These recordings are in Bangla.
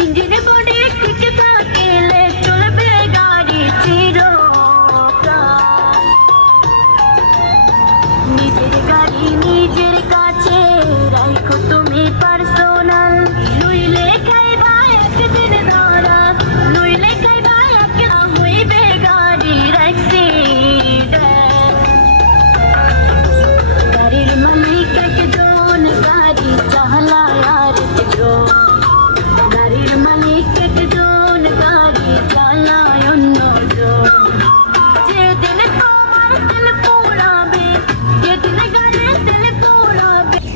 ইঞ্জিনে বনে টিকে থাকলে চলবে গাড়ি চির নিজের গাড়ি নিজের কাছে রাখো তুমি পার।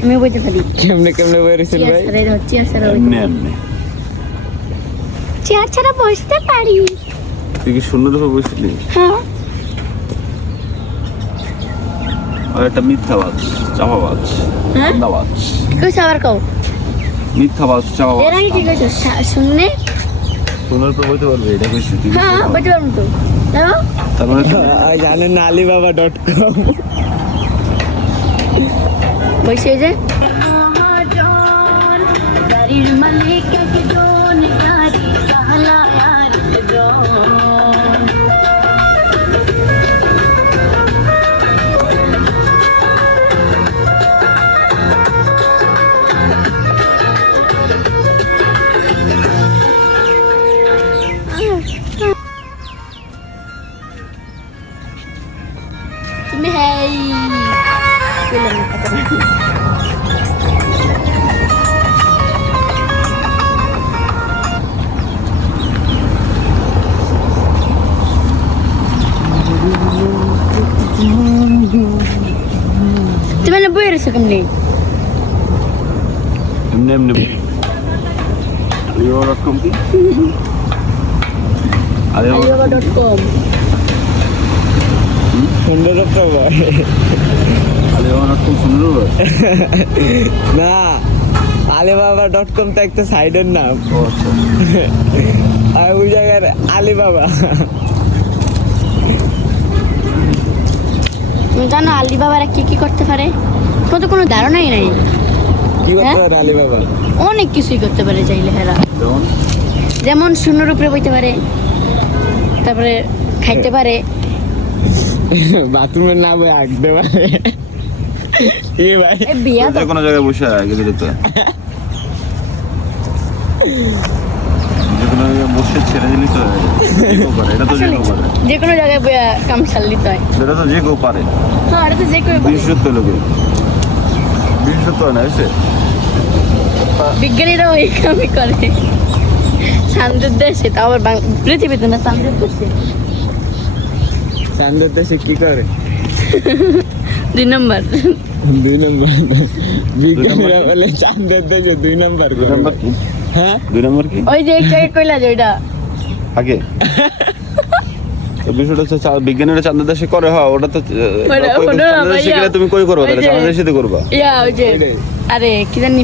আমি বইতে পারি। হ্যাঁ। আর একটা মিথ্যাবাজ চাপাবাজ হ্যাঁ? আন্দাবাজ তুই সাবার কও। মিথ্যাবাজ চাপাবাজ এর আগে কি কইছো? শূন্য পারবে এটা কইছিস হ্যাঁ বইতে পারব। তো। দেখো তার মানে তুই- আহ, জানেন না আলিবাবা ডট কম বসে যে গাড়ির মালিক তুমি হেই বললাম না কথা। তুমি মানে বই রয়েছো কেমনি এমনি এমনি আলিবাবা ডট কম সুন্দর তো না আলিবাবা ডট কম তো একটা সাইডের নাম। আচ্ছা। আর ওই জায়গার আলিবাবা। তুমি জানো আলিবাবারা কি কি করতে পারে? তোমার তো কোনো ধারণাই নাই। কি করতে হ্যাঁ? পারে আলিবাবা? অনেক কিছুই করতে পারে চাইলে হেরা। যেমন? যেমন শূন্যর উপরে বইতে পারে তারপরে খাইতে পারে বাথরুমের না বই আঁকতে পারে। ভাই। যে কোনো জায়গায় বসে আগে দিলে তো যে কোনো জায়গায় বসে ছেড়ে দিলি তো যে কেউ পারে এটা তো যে পারে। যে কোনো জায়গায় কাম হয়। তো যে কেউ পারে। হ্যাঁ এটা তো যে কেউ পারে। বিশেষত্ব লোকে বিশেষত্ব না এসে বিজ্ঞানীরাও এই কামই করে। দেশে তাও আবার পৃথিবীতে না চান্দের দেশে। চান্দের দেশে কি করে? দুই নম্বর। দুই নম্বর। বিজ্ঞানীরা? বলে চান্দের দেশে দুই নম্বর করে। হ্যাঁ? দুই নম্বর কি? ওই যে একটা কইলা যে ওইটা। আগে? বিষয়টা হচ্ছে বিজ্ঞানীরা দেশে করে হয় ওটা তো দেশে গেলে তুমি কই করবা তাহলে? ওই দেশে করবা। ইয়া ওই যে আরে কি জানি